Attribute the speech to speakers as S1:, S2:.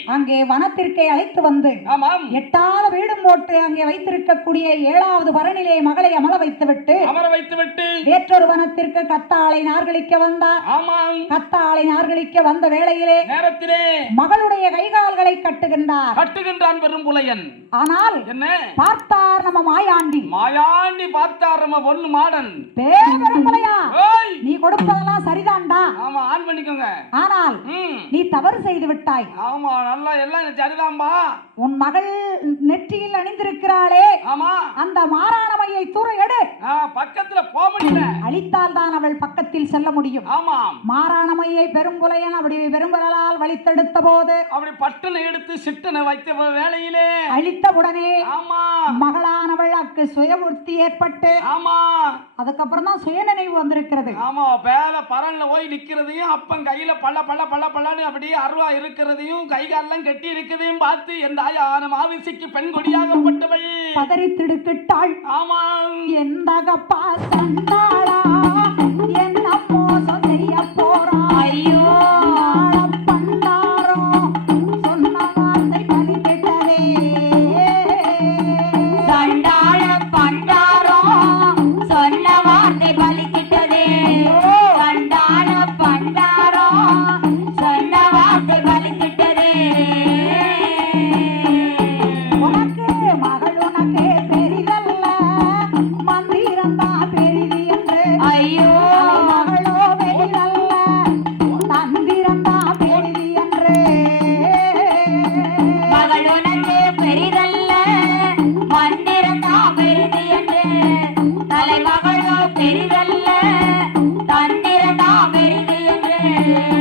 S1: அங்கே வனத்திற்கே அழைத்து வந்து எட்டாத வீடும் போட்டு அங்கே வைத்திருக்கக்கூடிய 7வது வரனிலே மகளை அமர வைத்துவிட்டு வேற்றொரு வனத்திற்கு கத்தாளை நார்களிக்க வந்தார். கத்தாளை நார்களிக்க வந்த வேளையிலே நேரத்திலே மகளுடைய கைகால்களை கட்டுகின்றான் பெரும் புலையன். ஆனால் என்ன பார்த்தார் நம்ம மாயாண்டி பார்த்தார் நம்ம பொண்ணு மாடன். நீ கொடுப்பதெல்லாம் சரிதான்டா. ஆமா ஆன் பண்ணிக்கோங்க. ஆனால் நீ தவறு செய்து விட்டாய். ஆமா நல்லா எல்லாம் சரிதான்பா. உன் மகள் நெற்றியில் அணிந்திருக்கிறாளே ஆமா அந்த மாராணமையை தூர எடு. பக்கத்துல போக முடியல. அழித்தால் தான் அவள் பக்கத்தில் செல்ல முடியும். ஆமா மாராணமையை பெரும்புலையன் அப்படி பெரும்புலால் வலித்தெடுத்த போது அப்படி பட்டனை எடுத்து சிட்டனை வைத்த வேளையிலே அழித்த உடனே ஆமா மகளானவள் அக்கு சுயபூர்த்தி ஏற்பட்டு ஆமா அதுக்கப்புறம் தான் சுயநினைவு வந்திருக்கிறது. ஆமா வேல பரல்ல போய் நிக்கிறதையும் அப்பன் கையில பல்லன்னு அப்படியே அருவா இருக்கிறதையும் கைகாலெல்லாம் கட்டி இருக்கிறதையும் பார்த்து என் தாயான மாவிசிக்கு பெண் கொடியாகப்பட்டவள் பதறி திடுக்கிட்டாள். ஆமா எந்த கப்பா சண்டாளா என்ன மோசம் செய்ய போறா. ஐயோ
S2: பெரிதல்ல தந்திரதா பெரிது என்று